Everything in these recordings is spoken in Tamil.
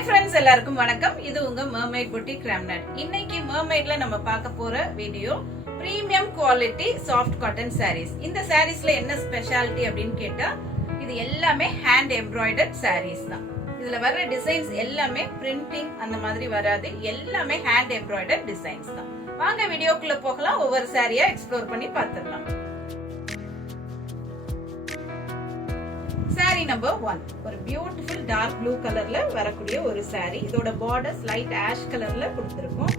ஹாய் ஃப்ரெண்ட்ஸ், எல்லாருக்கும் வணக்கம். இது உங்க மர்மைட் புட்டிக் ராம்நாட். இன்னைக்கு மர்மைட்ல நம்ம பார்க்க போற video premium quality soft cotton saris. இந்த சாரீஸ்ல என்ன ஸ்பெஷாலிட்டி அப்படின்னு கேட்டா, இது எல்லாமே ஹேண்ட் எம்ப்ராய்டர்ட் சாரீஸ் தான். இதுல வர்ற டிசைன்ஸ் எல்லாமே பிரிண்டிங் அந்த மாதிரி வராது, எல்லாமே ஹேண்ட் எம்ப்ராய்டர்ட் டிசைன்ஸ் தான். வாங்க வீடியோக்குள்ள போகலாம், ஒவ்வொரு சாரியா எக்ஸ்ப்ளோர் பண்ணி பார்த்துடலாம். சாரி நம்பர் 1 ஒரு பியூட்டிஃபுல் டார்க் ப்ளூ கலர்ல வரக்கூடிய ஒரு சாரி. இதோட பார்டர்ஸ் லைட் ஆஷ் கலர்ல கொடுத்திருக்கோம்.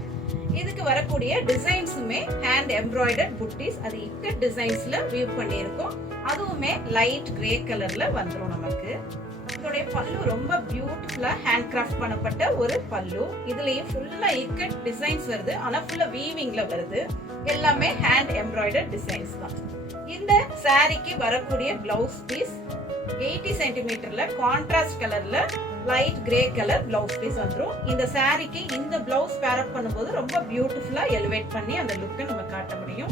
இதுக்கு வரக்கூடிய டிசைன்ஸுமே ஹேண்ட் எம்ப்ராய்டர்ட் புட்டிஸ், அது இக்கட் டிசைன்ஸ்ல வியூ பண்ணியிருக்கோம். அதுவுமே லைட் கிரே கலர்ல வந்துரும் நமக்கு. இதோட பல்லு ரொம்ப பியூட்டிஃபுல்லா ஹேண்ட் கிராஃப்ட் பண்ணப்பட்ட ஒரு பல்லு. இதுலயும் ஃபுல்லா இக்கட் டிசைன்ஸ் வருது, ஆனா ஃபுல்லா வீவிங்ல வருது. எல்லாமே ஹேண்ட் எம்ப்ராய்டர்ட் டிசைன்ஸ் தான். இந்த சாரிக்கு வரக்கூடிய பிளவுஸ் பீஸ் 80 சென்டிமீட்டர்ல கான்ட்ராஸ்ட் கலர்ல light grey colour blouse piece வந்துரும். இந்த சாரிக்கு இந்த பிளவுஸ் பேர் அப் பண்ணும்போது ரொம்ப பியூட்டிஃபுல்லா எலிவேட் பண்ணி அந்த லுக்கை நம்ம காட்ட முடியும்.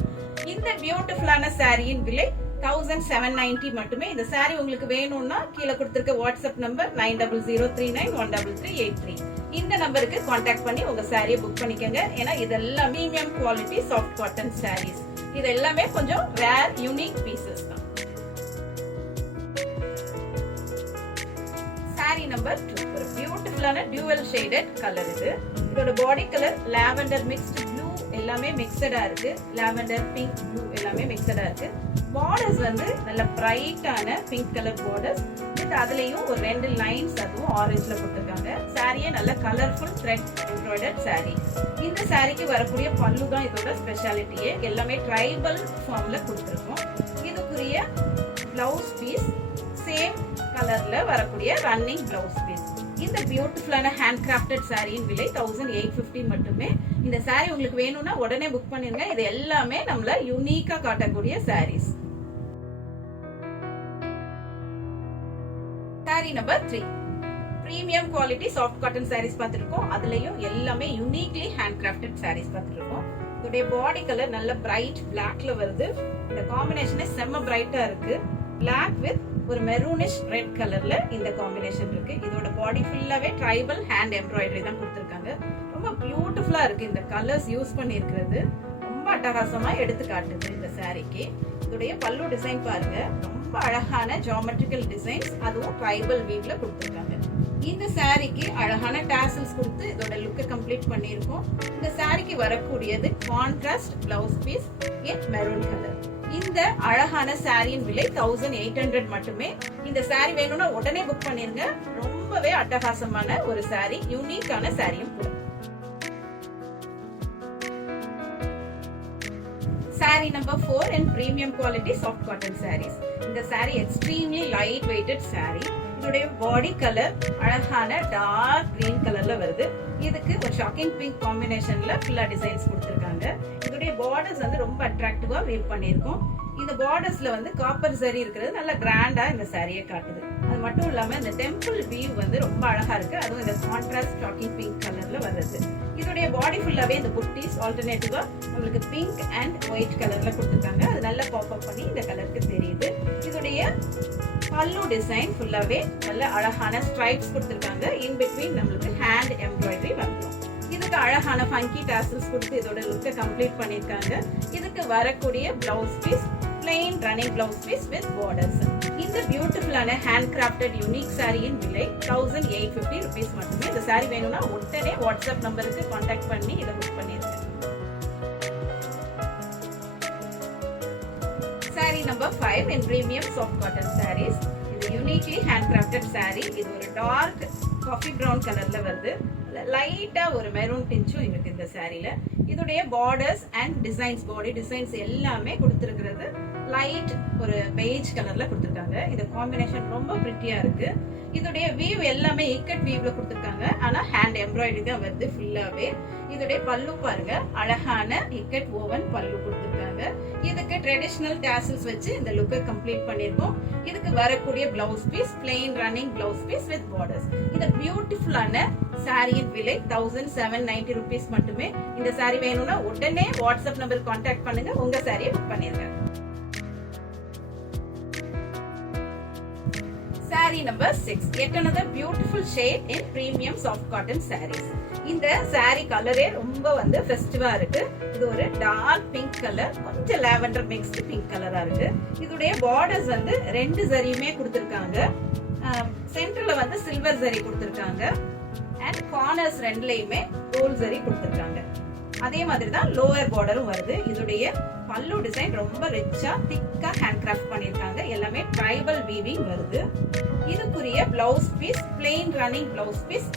இந்த பியூட்டிஃபுல்லான சாரியின் விலை 1790 மட்டுமே. இந்த சாரி உங்களுக்கு வேணும்னா கீழே கொடுத்திருக்க வாட்ஸ்அப் நம்பர் 9003913383 இந்த நம்பருக்கு கான்டாக்ட் பண்ணி உங்க சாரியை புக் பண்ணிக்கோங்க. ஏன்னா இதெல்லாம் premium quality soft cotton sarees. இது எல்லாமே கொஞ்சம் ரேர் யூனிக் பீசஸ் தான். சாரி நம்பர் 2 ஒரு பியூட்டிஃபுல்லான டியூவல் ஷேடட் கலர். இதோட body colour lavender mixed blue, எல்லாமே மிக்சடா இருக்கு. லாவெண்டர், பிங்க், ப்ளூ எல்லாமே மிக்சடா இருக்கு. பார்டர்ஸ் வந்து நல்ல பிரைட்டான பிங்க் கலர் பார்டர்ஸ். அதுலயும் ஒரு 2 லைன்ஸ் அதுவும் ஆரஞ்சுல கொடுத்திருக்காங்க. சாரியே நல்ல கலர்ஃபுல் த்ரெட் எம்ப்ராய்டர்ட் சாரி. இந்த சாரிக்கு வரக்கூடிய பல்லு தான் இதோட ஸ்பெஷாலிட்டியே. எல்லாமே ட்ரைபல் ஃபார்ம்ல கொடுத்திருக்கோம். இதுக்குரிய பிளவுஸ் பீஸ் சேம் கலர்ல வரக்கூடிய ரன்னிங் பிளவுஸ் பீஸ். இந்த பியூட்டிஃபுல்லான ஹேண்ட் கிராஃப்டட் சாரியின் விலை 1850 மட்டுமே. இந்த சாரி உங்களுக்கு வேணும்னா உடனே புக் பண்ணிருங்க. இது எல்லாமே நம்மள யூனிக்கா காட்டக்கூடிய sarees. Sari number 3 premium quality soft cotton sarees பார்த்திருக்கோம். அதுலயும் எல்லாமே யூனிக்லி ஹேண்ட் கிராஃப்டட் சாரீஸ் பார்த்திருக்கோம். இதோட பாடி கலர் நல்ல பிரைட் பிளாக்ல வருது. இந்த காம்பினேஷனே செம்ம பிரைட்டா இருக்கு. பிளாக் வித் ஒரு மெரூனிஷ் ரெட் கலர்ல இந்த காம்பினேஷன் இருக்கு. இதோட பாடி ஃபுல்லாவே ட்ரைபல் ஹேண்ட் எம்ப்ராய்டரி தான் கொடுத்திருக்காங்க. ரொம்ப பியூட்டிஃபுல்லா இருக்கு. இந்த கலர்ஸ் யூஸ் பண்ணியிருக்கிறது ரொம்ப அட்டகாசமா எடுத்து காட்டுது இந்த சாரிக்கு. இதோடைய பல்லு டிசைன் பாருங்க, ரொம்ப அழகான ஜியோமெட்ரிக்கல் டிசைன்ஸ், அதுவும் ட்ரைபல் வீவ்ல கொடுத்திருக்காங்க. இந்த சாரிக்கு அழகான டாசல்ஸ் கொடுத்து இதோட லுக்கை கம்ப்ளீட் பண்ணியிருக்கோம். இந்த சாரிக்கு வரக்கூடியது கான்ட்ராஸ்ட் பிளவுஸ் பீஸ் இன் மெரூன் கலர். இந்த அழகான சாரியின் விலை 1800 மட்டுமே. இந்த சாரி வேணும்னா உடனே புக் பண்ணிருங்க. ரொம்பவே அட்டகாசமான ஒரு சாரி, யூனிக்கான சாரியும் கூட. Sari number 4 in premium quality soft cotton saris. இந்த sari extremely light weighted sari. இதோடைய பாடி கலர் அழகான டார்க் கிரீன் கலர்ல வருது. இதுக்கு ஒரு ஷாக்கிங் பிங்க் காம்பினேஷன்ல ஃபுல்லா டிசைன்ஸ் கொடுத்திருக்காங்க. இதோடைய பார்டர்ஸ் வந்து ரொம்ப அட்ராக்டிவா வீவ் பண்ணியிருக்கோம். இந்த பார்டர்ஸ்ல வந்து காப்பர் சரி இருக்கிறது நல்ல கிராண்டா இந்த சாரியை காட்டுது. அது மட்டும் இல்லாம இந்த டெம்பிள் வீவ் வந்து ரொம்ப அழகா இருக்கு. அதுவும் இந்த கான்ட்ராஸ்ட் ஷாக்கிங் பிங்க் கலர்ல வருது. இதோடைய பாடி ஃபுல்லாவே இந்த புட்டிஸ் ஆல்டர்னேட்டிவா உங்களுக்கு பிங்க் அண்ட் ஒயிட் கலர்ல கொடுத்திருக்காங்க. அது நல்ல பாப் அப் பண்ணி இந்த கலருக்கு தெரியுது. இதோடைய பல்லு டிசைன் ஃபுல்லாவே நல்ல அழகான ஸ்ட்ரைப்ஸ் கொடுத்திருக்காங்க. இன் பிட்வீன் நம்மளுக்கு ஹேண்ட் எம்ப்ராய்டரி வந்துடும். இதுக்கு அழகான ஃபங்கி டாசல்ஸ் கொடுத்து இதோட லுக்கை கம்ப்ளீட் பண்ணிருக்காங்க. இதுக்கு வரக்கூடிய blouse piece plain running blouse piece with borders. இந்த பியூட்டிஃபுல்லான ஹேண்ட் கிராஃப்டட் யூனிக் சாரியின் விலை 1850 rupees மட்டுமே. இந்த சாரி வேணும்னா உடனே வாட்ஸ்அப் நம்பருக்கு கான்டாக்ட் பண்ணி இதை புக் பண்ணிருங்க. Sorry number 5 in premium soft cotton sarees. இது யூனிக்லி ஹேண்ட் கிராஃப்டட் சாரி. இது ஒரு டார்க் காஃபி பிரவுன் கலர்ல வருது. லைட்டா ஒரு மெரூன் டிஞ்சும் இருக்கு இந்த சாரில. இதோடைய borders and designs, body designs எல்லாமே கொடுத்திருக்கிறது லைட் ஒரு பெய்ஜ் கலர்ல கொடுத்திருக்காங்க. இந்த காம்பினேஷன் ரொம்ப பிரிட்டியா இருக்கு. இதோடைய வீவ் எல்லாமே இக்கட் வீவ்ல கொடுத்திருக்காங்க. ஆனா ஹேண்ட் எம்ப்ராய்டரி தான் வருது ஃபுல்லாவே. இதோடைய பல்லு பாருங்க, அழகான இக்கட் ஓவன் பல்லு கொடுத்திருக்காங்க. இதுக்கு ட்ரெடிஷனல் டாசல்ஸ் வச்சு இந்த லுக்கை கம்ப்ளீட் பண்ணிருக்கோம். இதுக்கு வரக்கூடிய blouse piece plain running blouse piece with borders. இந்த பியூட்டிஃபுல்லான சாரியின் விலை 1790 rupees மட்டுமே. இந்த சாரி வேணும்னா உடனே வாட்ஸ்அப் நம்பர் கான்டாக்ட் பண்ணுங்க, உங்க சாரியை புக் பண்ணிருங்க. Saree number 6, yet another beautiful shade in premium soft cotton sarees. இந்த saree கலரே ரொம்ப வந்து ஃபெஸ்டிவா இருக்கு. இது ஒரு டார்க் பிங்க் கலர், கொஞ்சம் லாவெண்டர் மிக்ஸ்டு பிங்க் கலரா இருக்கு. இதுடைய பார்டர்ஸ் வந்து ரெண்டு ஜரியுமே கொடுத்திருக்காங்க. சென்டர்ல வந்து சில்வர் ஜரி கொடுத்திருக்காங்க. அண்ட் கார்னர்ஸ் ரெண்டுலயுமே கோல்ட் ஜரி கொடுத்திருக்காங்க. அதே மாதிரி தான் லோயர் பார்டரும் வருது. இதுடைய பல்லு டிசைன் ரொம்ப ரிச்சா திக்கா ஹேண்ட் கிராஃப்ட் பண்ணிருக்காங்க. எல்லாமே ட்ரைபல் வீவிங் வருது. இதுக்குரிய blouse piece plain running blouse piece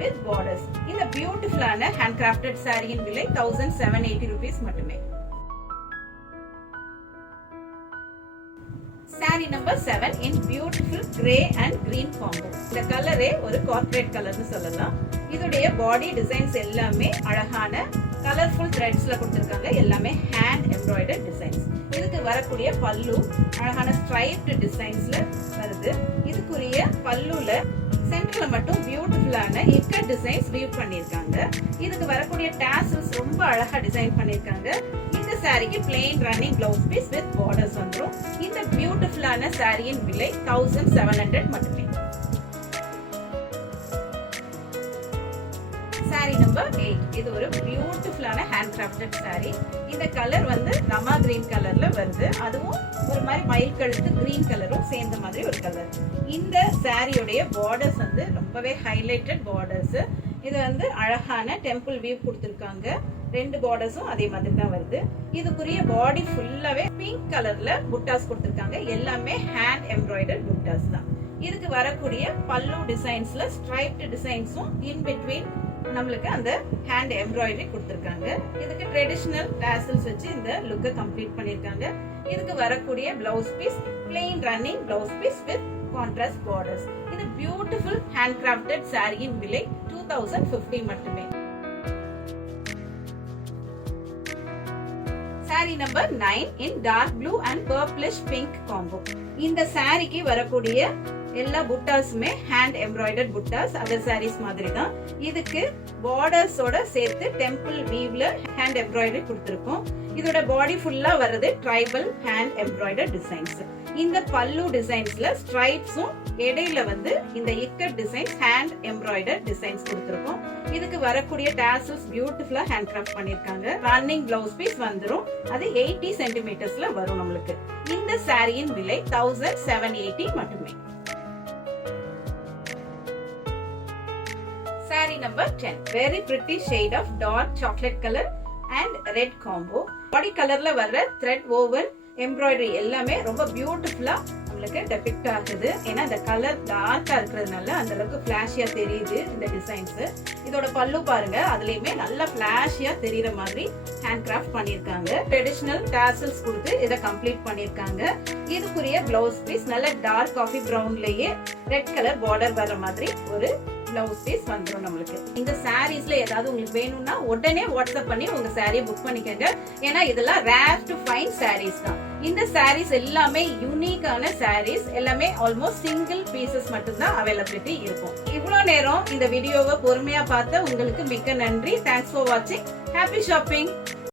with borders. இந்த பியூட்டிஃபுல்லான ஹேண்ட் கிராஃப்டட் சாரியின் விலை 1780 rupees மட்டுமே. Saree number 7 in beautiful grey and green combo. இந்த கலரே ஒரு கார்ப்பரேட் கலர்னு சொல்லலாம். இதுடைய பாடி டிசைன்ஸ் எல்லாமே அழகான கலர்ஃபுல் த்ரெட்ஸ்ல கொடுத்திருக்காங்க. எல்லாமே ஹேண்ட் எம்ப்ராய்டர்ட் டிசைன்ஸ். இதுக்கு வரக்கூடிய பல்லு அழகான ஸ்ட்ரைப்டு டிசைன்ஸ்ல வருது. இதுக்குரிய பல்லுல சென்டர்ல மட்டும் பியூட்டிஃபுல்லான இக்கட் டிசைன்ஸ் வீவ் பண்ணிருக்காங்க. இதுக்கு வரக்கூடிய டாசல்ஸ் ரொம்ப அழகா டிசைன் பண்ணிருக்காங்க. இந்த சாரிக்கு plain running blouse piece with borders வந்துரும். இந்த பியூட்டிஃபுல்லான சாரியின் விலை 1700 மட்டுமே. சாரி நம்பர் 8, இது ஒரு பியூட்டிஃபுல்லான ஹேண்ட் கிராஃப்டட் சாரி. இந்த கலர் வந்து ரமா கிரீன் கலர்ல வருது. அதுவும் ஒரு மாதிரி மயில் கழுத்து கிரீன் கலரும் சேர்ந்த மாதிரி ஒரு கலர். இந்த சாரியோடைய பார்டர்ஸ் வந்து ரொம்பவே ஹைலைட்டட் பார்டர்ஸ். இது வந்து அழகான டெம்பிள் வீவ் கொடுத்திருக்காங்க. ரெண்டு பார்டர்ஸும் அதே மாதிரி தான் வருது. இதுக்குரிய பாடி ஃபுல்லாவே பிங்க் கலர்ல புட்டாஸ் கொடுத்திருக்காங்க. எல்லாமே ஹேண்ட் எம்ப்ராய்டர்ட் புட்டாஸ் தான். இதுக்கு வரக்கூடிய பல்லு டிசைன்ஸ்ல ஸ்ட்ரைப்டு டிசைன்ஸும் இன் பிட்வீன் நம்மளுக்கு அந்த ஹேண்ட் எம்ப்ராய்டரி கொடுத்திருக்காங்க. இதுக்கு ட்ரெடிஷனல் டாசல்ஸ் வச்சு இந்த லுக்கை கம்ப்ளீட் பண்ணிருக்காங்க. இதுக்கு வரக்கூடிய blouse piece plain running blouse piece with contrast borders. இது பியூட்டிஃபுல் ஹேண்ட் கிராஃப்டட் சாரியின் விலை 2050 மட்டுமே. Sari number 9 in dark blue and purplish pink combo. இந்த சாரிக்கு வரக்கூடிய எல்லா புட்டாஸுமே ஹேண்ட் எம்ப்ராய்டர்ட் புட்டாஸ். அதர் சாரீஸ் மாதிரி தான். இதுக்கு பார்டர்ஸோட சேர்த்து டெம்பிள் வீவ்ல ஹேண்ட் எம்ப்ராய்டரி கொடுத்திருக்கோம். இதோட பாடி ஃபுல்லா வர்றது ட்ரைபல் ஹேண்ட் எம்ப்ராய்டர்ட் டிசைன்ஸ். இந்த பல்லு டிசைன்ஸ்ல ஸ்ட்ரைப்ஸும் இடையில வந்து இந்த ikat designs hand embroidered designs கொடுத்திருக்கோம். இதுக்கு வரக்கூடிய டாசல்ஸ் பியூட்டிஃபுல்லா ஹேண்ட் கிராஃப்ட் பண்ணிருக்காங்க. ரன்னிங் பிளவுஸ் பீஸ் வந்துரும். அது 80 சென்டிமீட்டர்ஸ்ல வரும் நம்மளுக்கு. இந்த சாரியின் விலை 1780 மட்டுமே. Saree number 10, very pretty shade of dark chocolate color and red combo. Body colorல வர்ற thread woven embroidery எல்லாமே ரொம்ப பியூட்டிஃபுல்லா நம்மளுக்கு டெபிக்ட் ஆகுது. ஏன்னா இந்த கலர் டார்க்கா இருக்கிறதுனால அந்த அளவுக்கு ஃபிளாஷியா தெரியுது இந்த டிசைன்ஸ். இதோட பல்லு பாருங்க, அதுலயுமே நல்லா ஃபிளாஷியா தெரியுற மாதிரி ஹேண்ட் கிராஃப்ட் பண்ணிருக்காங்க. ட்ரெடிஷனல் டாசல்ஸ் கொடுத்து இதை கம்ப்ளீட் பண்ணிருக்காங்க. இதுக்குரிய பிளவுஸ் பீஸ் நல்ல டார்க் காஃபி பிரவுன்லயே ரெட் கலர் பார்டர் வர்ற மாதிரி ஒரு பிளவுஸ் பீஸ் வந்துரும் நம்மளுக்கு. இந்த சாரீஸ்ல ஏதாவது உங்களுக்கு வேணும்னா உடனே வாட்ஸ்அப் பண்ணி உங்க சாரியை புக் பண்ணிக்கங்க. ஏன்னா இதெல்லாம் ரேர் டு ஃபைண்ட் சாரீஸ் தான். இந்த சாரீஸ் எல்லாமே யூனிக்கான சாரீஸ். எல்லாமே ஆல்மோஸ்ட் சிங்கிள் பீசஸ் மட்டும் தான் அவைலபிலிட்டி இருக்கும். இவ்வளவு நேரம் இந்த வீடியோவை பொறுமையா பார்த்த உங்களுக்கு மிக்க நன்றி. தேங்க்ஸ் ஃபார் வாட்சிங். Happy shopping.